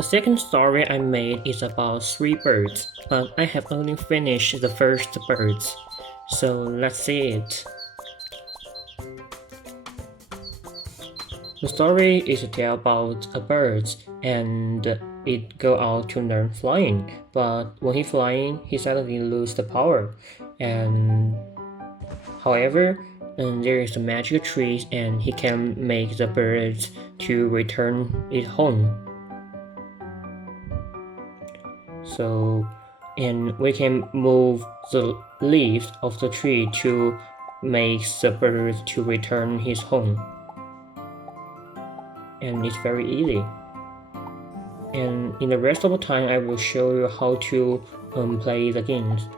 The second story I made is about three birds, but I have only finished the first birds. So let's see it. The story is a tale about a bird and it go out to learn flying, but when he flying, he suddenly lose the power. And however, there is a magic tree and he can make the birds to return it home. So, and we can move the leaves of the tree to make the bird to return his home. And it's very easy. And in the rest of the time, I will show you how to play the games.